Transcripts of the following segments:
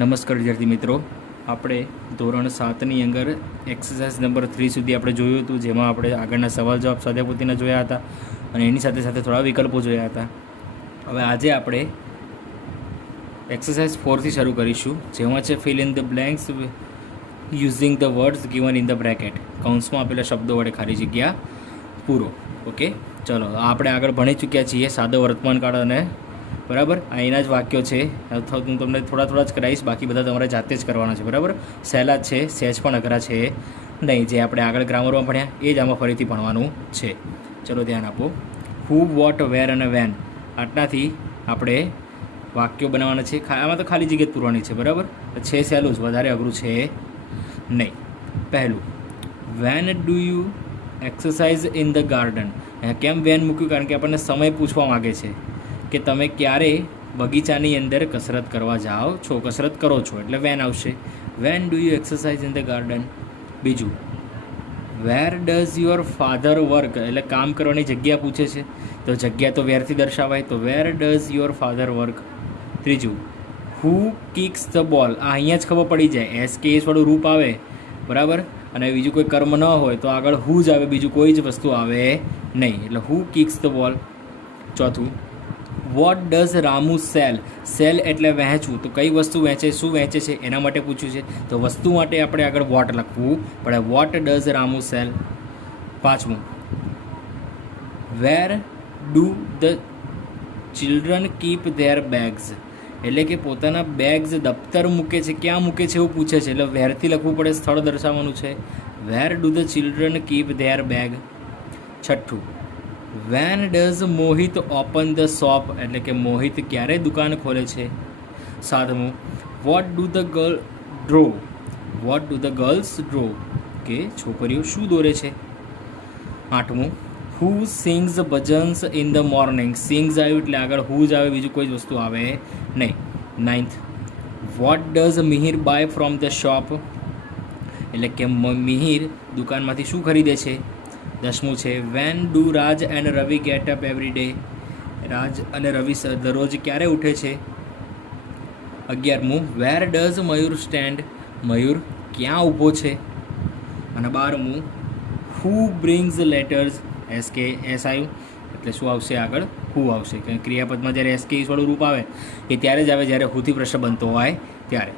નમસ્કાર વિદ્યાર્થી મિત્રો, આપણે ધોરણ 7ની અંદર એક્સરસાઇઝ નંબર 3 સુધી આપણે જોયું હતું, જેમાં આપણે આગળના સવાલ જવાબ સ્વાધ્યાયપોથીના જોયા હતા અને એની સાથે સાથે થોડા વિકલ્પો જોયા હતા. હવે આજે આપણે એક્સરસાઇઝ 4થી શરૂ કરીશું, જેમાં છે fill in the blanks using the words given in the bracket. કૌંસમાં આપેલા શબ્દો વડે ખાલી જગ્યા પૂરો. ઓકે, ચલો આપણે આગળ ભણી ચૂક્યા છીએ સાદો વર્તમાનકાળ અને બરાબર આ એના જ વાક્યો છે. હું તમને થોડા જ કરાવીશ, બાકી બધા તમારે જાતે જ કરવાના છે. બરાબર, સહેલા જ છે, સહેજ પણ અઘરા છે નહીં. જે આપણે આગળ ગ્રામરમાં ભણ્યા એ જ આમાં ફરીથી ભણવાનું છે. ચલો ધ્યાન આપો. હુ, વોટ, વેર અને વેન, આટલાથી આપણે વાક્યો બનાવવાના છે. આમાં તો ખાલી જગ્યા પૂરવાની છે. બરાબર છે, સહેલું જ, વધારે અઘરું છે નહીં. પહેલું, van do you exercise in the garden. કેમ વેન મૂક્યું? કારણ કે આપણને સમય પૂછવા માગે છે કે તમે ક્યારે બગીચાની અંદર કસરત કરવા જાઓ છો, કસરત કરો છો, એટલે વેન આવશે. When do you exercise in the garden. બીજું, where does your father work, એટલે કામ કરવાની જગ્યા પૂછે છે, તો જગ્યા તો વેરથી દર્શાવાય, તો where does your father work. ત્રીજું, હુ કિક્સ ધ બોલ. આ અહીંયા જ ખબર પડી જાય, એસ કે એસ વાળું રૂપ આવે, બરાબર, અને બીજું કોઈ કર્મ ન હોય તો આગળ હુ જ આવે, બીજું કોઈ જ વસ્તુ આવે નહીં, એટલે હુ કિક્સ ધ બોલ. ચોથું, what does Ramu sell. Sell એટલે વહેંચવું, તો કઈ વસ્તુ વહેંચે, શું વહેંચે છે એના માટે પૂછ્યું છે, તો વસ્તુ માટે આપણે આગળ વોટ લખવું પડે. What does Ramu sell. પાંચમું, where do the children keep their bags, એટલે કે પોતાના બેગ્સ, દફતર મૂકે છે, ક્યાં મૂકે છે એવું પૂછે છે, એટલે વેરથી લખવું પડે, સ્થળ દર્શાવવાનું છે. Where do the children keep their bag. છઠ્ઠું, when does Mohit open the shop, એટલે કે મોહિત ક્યારે દુકાન ખોલે છે. સાતમું, what do the girl draw. What do the girls draw, કે છોકરીઓ શું દોરે છે. આઠમું, who sings bhajans in the morning. Sings આવ્યું એટલે આગળ હુ જ આવે, બીજું કોઈ જ વસ્તુ આવે નહીં. Ninth, what does Mihir buy from the shop, એટલે કે મિહિર દુકાનમાંથી શું ખરીદે છે. દસમું છે, when do Raj and Ravi get up every day. Raj અને રવિ દરરોજ ક્યારે ઉઠે છે. 11મું, વેર ડઝ મયુર સ્ટેન્ડ. મયુર ક્યાં ઊભો છે. અને 12મું, હુ બ્રિંગ્સ લેટર્સ. એસ કે એસ આવ્યું એટલે શું આવશે આગળ, હુ આવશે. ક્રિયાપદમાં જ્યારે એસ કે વાળું રૂપ આવે એ ત્યારે જ આવે જ્યારે હુથી પ્રશ્ન બનતો હોય ત્યારે.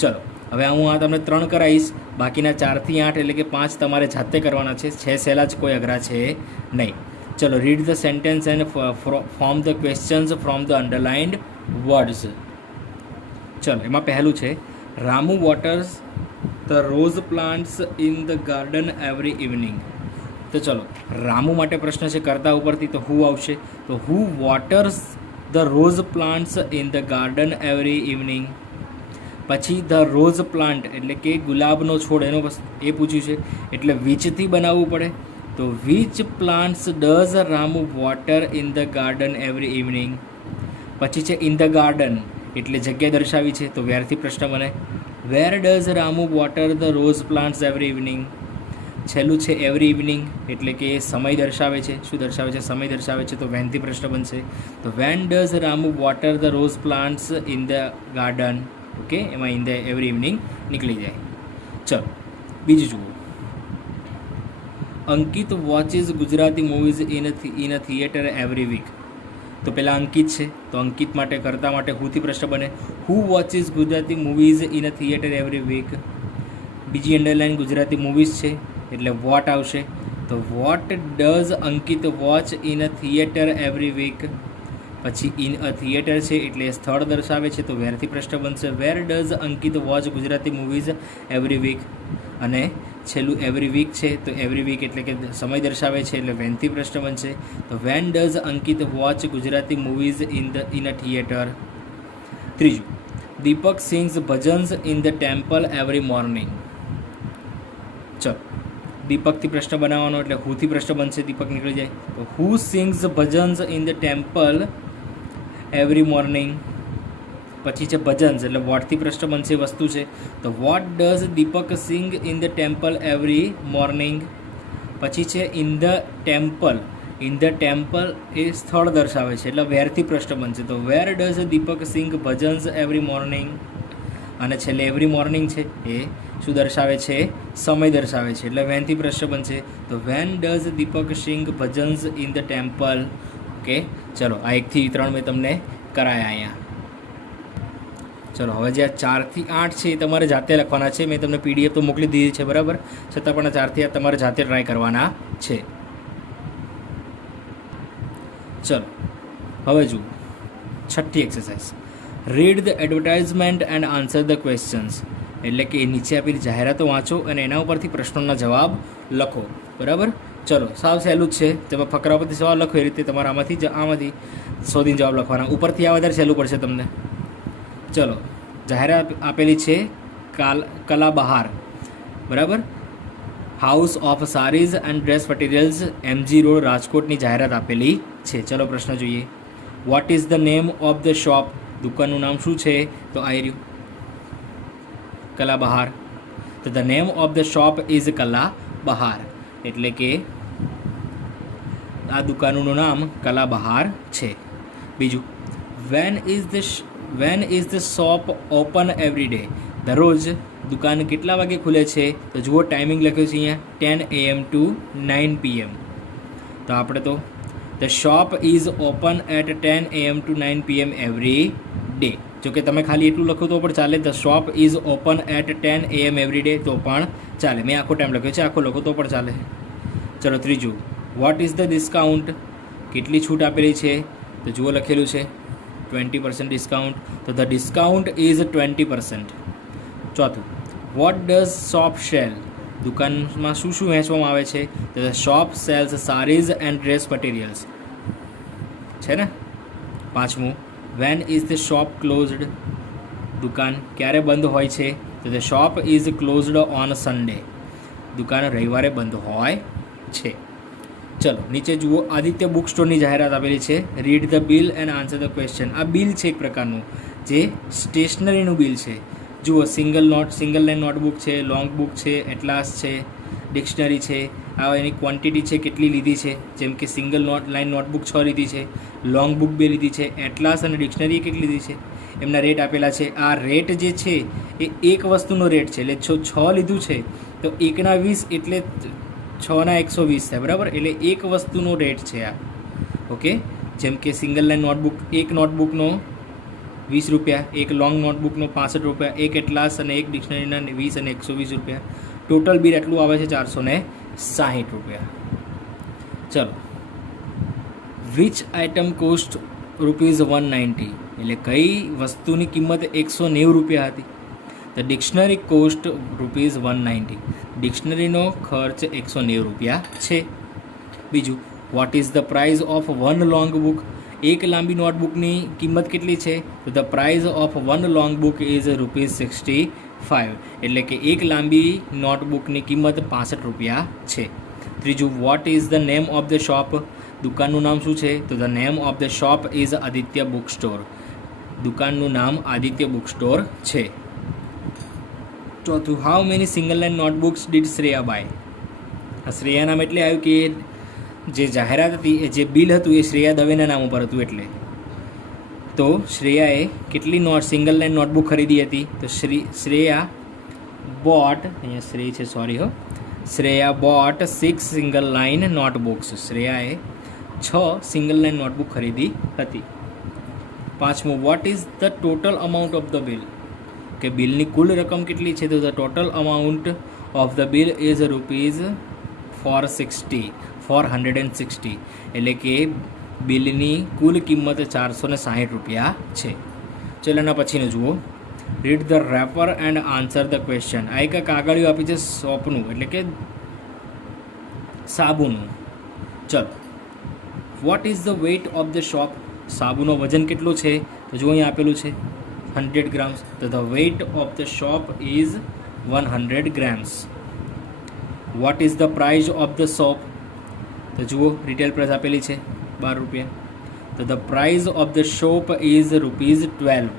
ચલો હવે હું આ તમને 3 કરાવીશ, બાકીના 4 થી 8 એટલે કે 5 તમારે જાતે કરવાના છે. સહેલા જ, કોઈ અઘરા છે નહીં. ચલો, read the sentence and form the questions from the underlined words. ચલો, એમાં પહેલું છે, Ramu waters the rose plants in the garden every evening. તો ચલો, રામુ માટે પ્રશ્ન છે કરતા ઉપરથી, તો હુ આવશે. તો who waters the rose plants in the garden every evening. પછી ધ રોઝ પ્લાન્ટ એટલે કે ગુલાબનો છોડ, એનો એ પૂછ્યું છે એટલે વિચથી બનાવવું પડે. તો which plants does Ramu water in the garden every evening. પછી છે ઇન ધ ગાર્ડન એટલે જગ્યા દર્શાવી છે, તો વેરથી પ્રશ્ન બને. Where does Ramu water the rose plants every evening. છેલ્લું છે એવરી ઇવનિંગ એટલે કે સમય દર્શાવે છે. શું દર્શાવે છે? સમય દર્શાવે છે, તો વેનથી પ્રશ્ન બનશે. તો when does Ramu water the rose plants in the garden. Okay, એમાં ઇન ધ એવરી ઇવનિંગ નીકળી જાય. ચલો બીજું જુઓ. Ankit watches Gujarati movies in a theatre every week. તો પહેલાં અંકિત છે, તો અંકિત માટે કરતા માટે હુથી પ્રશ્ન બને. Who watches Gujarati movies in a theatre every week. બીજી અંડરલાઇન ગુજરાતી મૂવીઝ છે એટલે વોટ આવશે. તો what does Ankit watch in a theatre every week. પછી ઇન અ થિયેટર છે એટલે સ્થળ દર્શાવે છે, તો વેરથી પ્રશ્ન બનશે. Where does Ankit watch Gujarati movies every week. અને છેલ્લું એવરી વીક છે, તો એવરી વીક એટલે કે સમય દર્શાવે છે એટલે વેનથી પ્રશ્ન બનશે. તો when does Ankit watch Gujarati movies in a theatre. ત્રીજું, Deepak sings bhajans in the temple every morning. ચલો, દીપકથી પ્રશ્ન બનાવવાનો એટલે હુથી પ્રશ્ન બનશે, દીપક નીકળી જાય. તો who sings bhajans in the temple every morning. પછી છે ભજન્સ એટલે વોટથી પ્રશ્ન બનશે, વસ્તુ છે, તો what does Deepak sing in the temple every morning. પછી છે in the temple. In the temple એ સ્થળ દર્શાવે છે એટલે વેરથી પ્રશ્ન બનશે, તો where does Deepak sing bhajans every morning. અને છેલ્લે એવરી મોર્નિંગ છે એ શું દર્શાવે છે? સમય દર્શાવે છે. એટલે વેનથી પ્રશ્ન બનશે તો when does Deepak sing bhajans in the temple. Okay, ચલો આ 1 થી 3 મેં તમને કરાયા અહીંયા. ચલો હવે જે આ 4 થી 8 છે એ તમારે જાતે લખવાના છે. મેં તમને PDF તો મોકલી દીધી છે બરાબર, છતાં પણ આ 4 થી 8 તમારે જાતે ટ્રાય કરવાના છે. ચલો હવે જુઓ છઠ્ઠી exercise, read the advertisement and answer the questions. એટલે કે નીચે આપેલી જાહેરાતો વાંચો અને એના ઉપરથી પ્રશ્નોના જવાબ લખો. બરાબર, ચલો સાવ સહેલું જ છે. તમે ફકરા પરથી સવાલ લખો એ રીતે તમારે આમાંથી શોધીને જવાબ લખવાના. ઉપરથી આ વધારે સહેલું પડશે તમને. ચલો જાહેરાત આપેલી છે કલા બહાર, બરાબર, house of saris and dress materials, MG road, રાજકોટની જાહેરાત આપેલી છે. ચલો પ્રશ્ન જોઈએ. What is the name of the shop. દુકાનનું નામ શું છે? તો આ રહ્યું કલા બહાર. તો the name of the shop is કલા બહાર. એટલે કે આ દુકાનનું નામ કલા બહાર છે. બીજું, van is the shop open every day. દરરોજ દુકાન કેટલા વાગે ખુલે છે? તો જુઓ ટાઈમિંગ લખ્યું છે અહીંયા 10 AM to 9 PM. તો આપણે તો the shop is open at 10 AM to 9 PM every day. જો કે તમે ખાલી એટલું લખો તો પણ ચાલે. The shop is open at 10 AM every day તો પણ ચાલે. મેં આખો ટાઈમ લખ્યો છે, આખો લખો તો પણ ચાલે. ચલો ત્રીજું, વોટ ઇઝ ધ ડિસ્કાઉન્ટ. કેટલી છૂટ આપેલી છે? તો જુઓ લખેલું છે 20% ડિસ્કાઉન્ટ. તો ધ ડિસ્કાઉન્ટ ઇઝ 20%. ચોથું, વોટ ડઝ શોપ સેલ. દુકાનમાં શું શું વેચવામાં આવે છે? તો the shop sells saris and dress materials છે ને. પાંચમું, when is the shop closed. દુકાન ક્યારે બંધ હોય છે? તો the shop is closed on Sunday. દુકાન રવિવારે બંધ હોય છે. ચલો નીચે જુઓ, આદિત્ય બુક સ્ટોરની જાહેરાત આપેલી છે. Read the bill and answer the question. આ બિલ છે એક પ્રકારનું જે સ્ટેશનરીનું બિલ છે. જુઓ સિંગલ લાઇન નોટબુક છે, લોંગ બુક છે, એટલાસ છે, ડિક્શનરી છે. આ એની ક્વોન્ટિટી છે, કેટલી લીધી છે. જેમ કે સિંગલ લાઇન નોટબુક 6 લીધી છે, લોંગ બુક 2 લીધી છે, એટલાસ અને ડિક્શનરી કેટલી લીધી છે. એમના રેટ આપેલા છે. આ રેટ જે છે એ એક વસ્તુનો રેટ છે. એટલે 6 લીધું છે તો 1 ના 20 એટલે 6 ના 120 થાય. બરાબર, એટલે એક વસ્તુનો રેટ છે આ. ઓકે, જેમ કે સિંગલ લાઇન નોટબુક, એક નોટબુકનો 20 રૂપિયા, એક લોંગ નોટબુકનો 65 રૂપિયા, એક એટલાસ અને એક ડિક્શનરીના 20 અને 120 રૂપિયા. ટોટલ બિલ એટલું આવે છે 460 રૂપિયા. ચલો, વિચ આઇટમ કોસ્ટ ₹190. એટલે કઈ વસ્તુની કિંમત 190 રૂપિયા હતી? The dictionary cost ₹190. ડિક્શનરીનો ખર્ચ 190 રૂપિયા છે. બીજું, what is the price of one long book. એક લાંબી નોટબુકની કિંમત કેટલી છે? તો the price of one long book is ₹65. એટલે કે એક લાંબી નોટબુકની કિંમત 65 રૂપિયા છે. ત્રીજું, what is the name of the shop. દુકાનનું નામ શું છે? તો the name of the shop is Aditya book store. દુકાનનું નામ આદિત્ય બુક સ્ટોર છે. ચોથું, how many single line notebooks did Shreya buy. આ શ્રેયા નામ એટલે આવ્યું કે જે જાહેરાત હતી, જે બિલ હતું એ શ્રેયા દવેના નામ ઉપર હતું. એટલે તો શ્રેયાએ કેટલી સિંગલ લાઇન નોટબુક ખરીદી હતી? તો શ્રેયા બોટ, અહીંયા શ્રેય છે, સોરી હો, Shreya bought 6 single line notebooks. શ્રેયાએ 6 સિંગલ લાઇન નોટબુક ખરીદી હતી. પાંચમું, what is the total amount of the bill. કે બિલની કુલ રકમ કેટલી છે? તો the total amount of the bill is ₹460. એટલે કે બિલની કુલ કિંમત 460 રૂપિયા છે. ચલો એના પછીનું જુઓ, read the wrapper and answer the question. આ એક કાગળિયું આપી છે સોપનું, એટલે કે સાબુનું. ચલો, what is the weight of the soap. સાબુનો વજન કેટલું છે? તો જો અહીં આપેલું છે 100 grams. તો the weight of the shop is 100 grams. What is the price of the soap. તો જુઓ રિટેલ પ્રાઇસ આપેલી છે 12 રૂપિયા. તો the price of the shop is ₹12.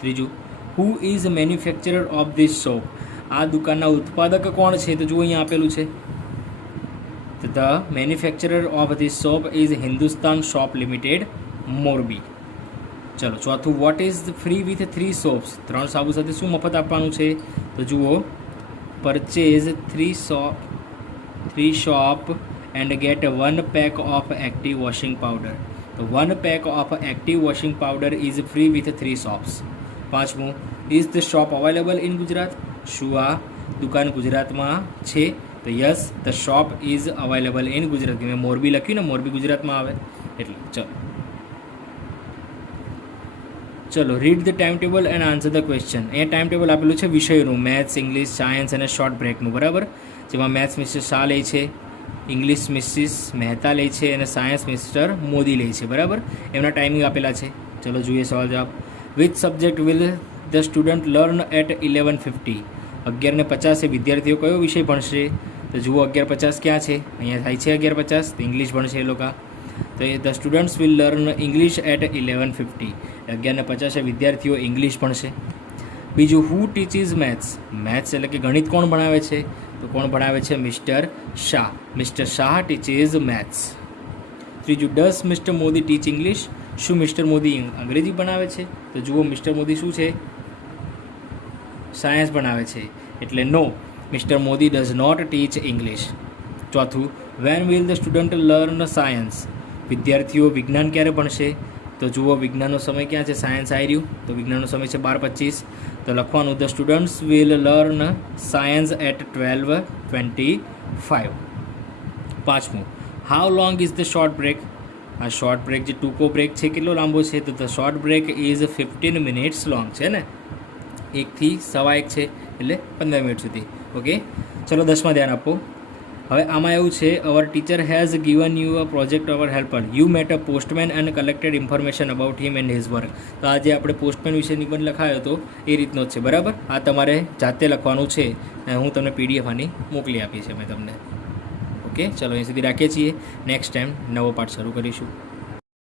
ત્રીજું, who is manufacturer of this soap. આ દુકાનના ઉત્પાદક કોણ છે? તો જુઓ અહીંયા આપેલું છે. તો the manufacturer of this soap is Hindustan soap limited, Morbi. ચલો ચોથું, what is free with 3 soaps? 3 સાબુ સાથે શું મફત આપવાનું છે? તો જુઓ, purchase 3 soap and get 1 pack of active washing powder. તો 1 pack of active washing powder is free with 3 soaps. પાંચમું, is the soap available in Gujarat? શું આ દુકાન ગુજરાતમાં છે? તો yes, the shop is available in Gujarat. મેં મોરબી લખ્યું ને, મોરબી ગુજરાતમાં આવે એટલે. ચલો read the time table and answer the question. અહીંયા ટાઈમ ટેબલ આપેલું છે વિષયોનું, મેથ્સ, ઇંગ્લિશ, સાયન્સ અને શોર્ટ બ્રેકનું, બરાબર. જેમાં મેથ્સ મિસ્ટર શાહ લે છે, ઇંગ્લિશ મિસિસ મહેતા લે છે અને સાયન્સ મિસ્ટર મોદી લે છે, બરાબર. એમના ટાઈમિંગ આપેલા છે. ચલો જોઈએ સવાલ જવાબ. Which subject will the student learn at 11:50? 11:50 વિદ્યાર્થીઓ કયો વિષય ભણશે? તો જુઓ 11:50 ક્યાં છે? અહીંયા થાય છે 11:50. તો ઇંગ્લિશ ભણશે એ લોકો. તો એ the students will learn English at 11:50. 11:50 વિદ્યાર્થીઓ ઇંગ્લિશ ભણશે. બીજું, હુ ટીચિસ મેથ્સ? મેથ્સ એટલે કે ગણિત કોણ ભણાવે છે? તો કોણ ભણાવે છે? Mister Shah. Mister Shah teaches maths. ત્રીજું, does mister Modi teach English? શું મિસ્ટર મોદી અંગ્રેજી ભણાવે છે? તો જુઓ, મિસ્ટર મોદી શું છે? સાયન્સ ભણાવે છે, એટલે no, mister Modi does not teach English. ચોથું, when will the student learn science? વિદ્યાર્થીઓ વિજ્ઞાન ક્યારે ભણશે? તો જુઓ, વિજ્ઞાનનો સમય ક્યાં છે? સાયન્સ આવી રહ્યું, તો વિજ્ઞાનનો સમય છે 12:25. તો લખવાનું, the students will learn science at 12:25. પાંચમું, how long is the short break? આ શોર્ટ બ્રેક જે ટૂંકો બ્રેક છે કેટલો લાંબો છે? તો the short break is 15 minutes long છે ને, 1 થી 1:15 છે, એટલે 15 મિનિટ સુધી. ઓકે, ચલો 10માં ધ્યાન આપો. હવે આમાં એવું છે, our teacher has given you a project our helper. You met a postman and collected information about him and his work. તો આજે આપણે પોસ્ટમેન વિશે નિબંધ લખાયો હતો એ રીતનો જ છે, બરાબર. આ તમારે જાતે લખવાનું છે. હું તમને PDF આની મોકલી આપી છે મેં તમને. ઓકે, ચલો અહીં સુધી રાખીએ છીએ. નેક્સ્ટ ટાઈમ નવો પાઠ શરૂ કરીશું.